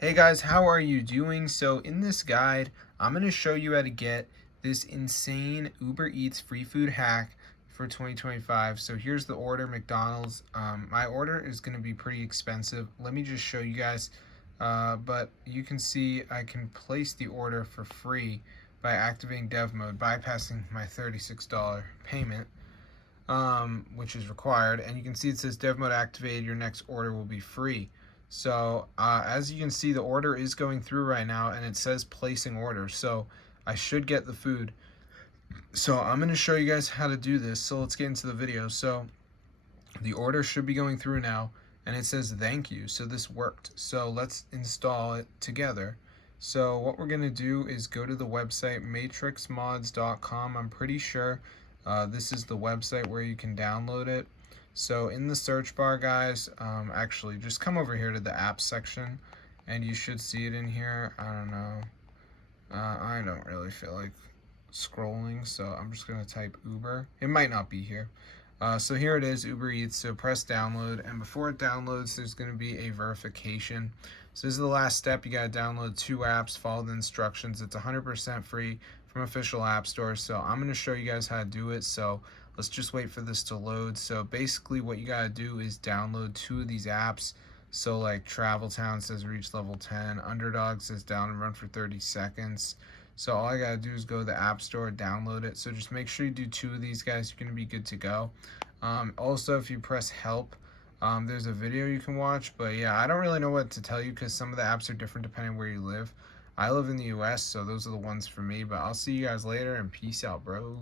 Hey guys, how are you doing? So in this guide, I'm going to show you how to get this insane Uber Eats free food hack for 2025. So here's the order, McDonald's. My order is going to be pretty expensive. Let me just show you guys. But you can see I can place the order for free by activating dev mode, bypassing my $36 payment, which is required. And you can see it says dev mode activated, your next order will be free. So as you can see, the order is going through right now and it says placing order. So I should get the food. So I'm going to show you guys how to do this. So let's get into the video. So the order should be going through now and it says thank you. So this worked. So let's install it together. So what we're going to do is go to the website matrixmods.com. I'm pretty sure this is the website where you can download it. So in the search bar, guys, actually just come over here to the apps section and you should see it in here. I don't know. I don't really feel like scrolling, so I'm just going to type Uber. It might not be here. So here it is, Uber Eats. So press download, and before it downloads, there's going to be a verification. So this is the last step. You got to download 2 apps, follow the instructions. It's 100% free from official app stores. So I'm going to show you guys how to do it. So let's just wait for this to load. So basically what you got to do is download 2 of these apps. So like Travel Town says reach level 10, Underdog says down and run for 30 seconds. So all I gotta do is go to the App Store, download it. So just make sure you do 2 of these, guys. You're gonna be good to go. Also, if you press help, there's a video you can watch. But yeah, I don't really know what to tell you because some of the apps are different depending where you live. I live in the US, so those are the ones for me. But I'll see you guys later and peace out, bro.